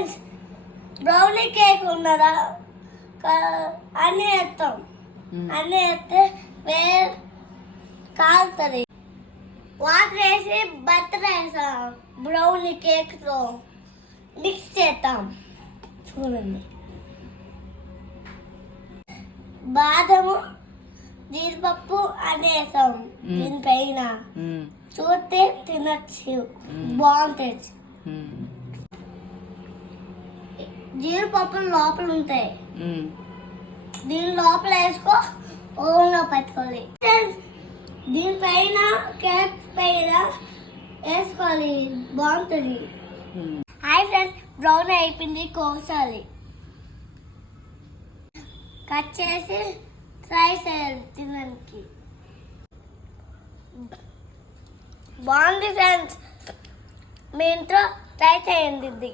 Friends brownie cake ఉన్నదా అన్నీ వేస్తాం. అన్నీ వేస్తే కాలుతుంది. వాటర్ వేసి బటర్ వేస్తాం. బ్రౌనీ కేక్తో మిక్స్ చేస్తాం. చూడండి, బాదము జీడిపప్పు అన్నీ వేస్తాం దీనిపైన. చూస్తే తినచ్చు, బాగుంటుంది. జీడిపప్పులు లోపల ఉంటాయి, దీని లోపల వేసుకో ఓవెన్లో పెట్టుకోవాలి. దీనిపైన కేక్ పైన వేసుకోవాలి, బాగుంటుంది. హాయ్ ఫ్రెండ్స్, బ్రౌన్ అయిపోయింది, కోసాలి. కట్ చేసి ఫ్రై చేయాలి తినడానికి. బాగుంది ఫ్రెండ్స్, మీ ఇంట్లో ట్రై చేయండి ఇది.